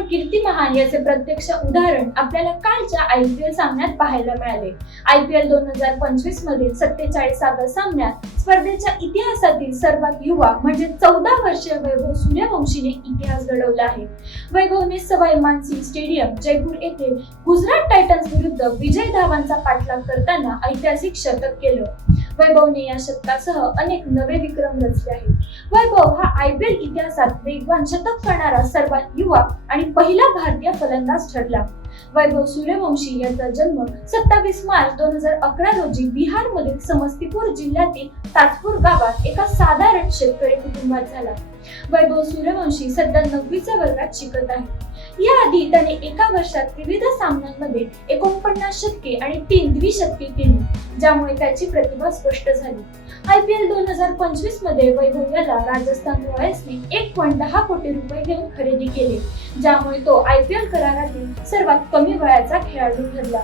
पण कीर्तिमान याचे प्रत्यक्ष उदाहरण आपल्याला कालच्या IPL सामन्यात पाहायला मिळाले। IPL 2025 मधील 47व्या सामन्यात स्पर्धेच्या इतिहासातील सर्वात युवा म्हणजे 14 वर्षीय वैभव सूर्यवंशीने इतिहास घडवला आहे। वैभवने सवाई मानसिंग स्टेडियम जयपूर येथे गुजरात टायटन्स विरुद्ध विजय धावांचा पाठलाग करताना ऐतिहासिक शतक केलं। वैभवने या शतकासह अनेक नवे विक्रम रचले आहेत। वैभव हा IPL इतिहासात वेगवान शतक करणारा सर्वात युवा आणि पहिला भारतीय फलंदाज ठरला। वैभव सूर्यवंशी याचा जन्म 27 मार्च 2011 रोजी बिहारमधील समस्तीपुर जिल्ह्यातील ताजपूर गावात एका साधारण शेतकरी कुटुंबात झाला। वैभव सूर्यवंशी सध्या 9वीच्या वर्गात शिकत आहे। याआधी त्याने एका वर्षात विविध सामन्यांमध्ये 49 शतके आणि 3 द्विशतके केली, ज्यामुळे त्याची प्रतिभा स्पष्ट झाली। IPL 2025 मध्ये वैभव याला राजस्थान रॉयल्सने 1.10 कोटी रुपये देऊन खरेदी केले, ज्यामुळे तो IPL करारातील सर्वात कमी वयाचा खेळाडू ठरला।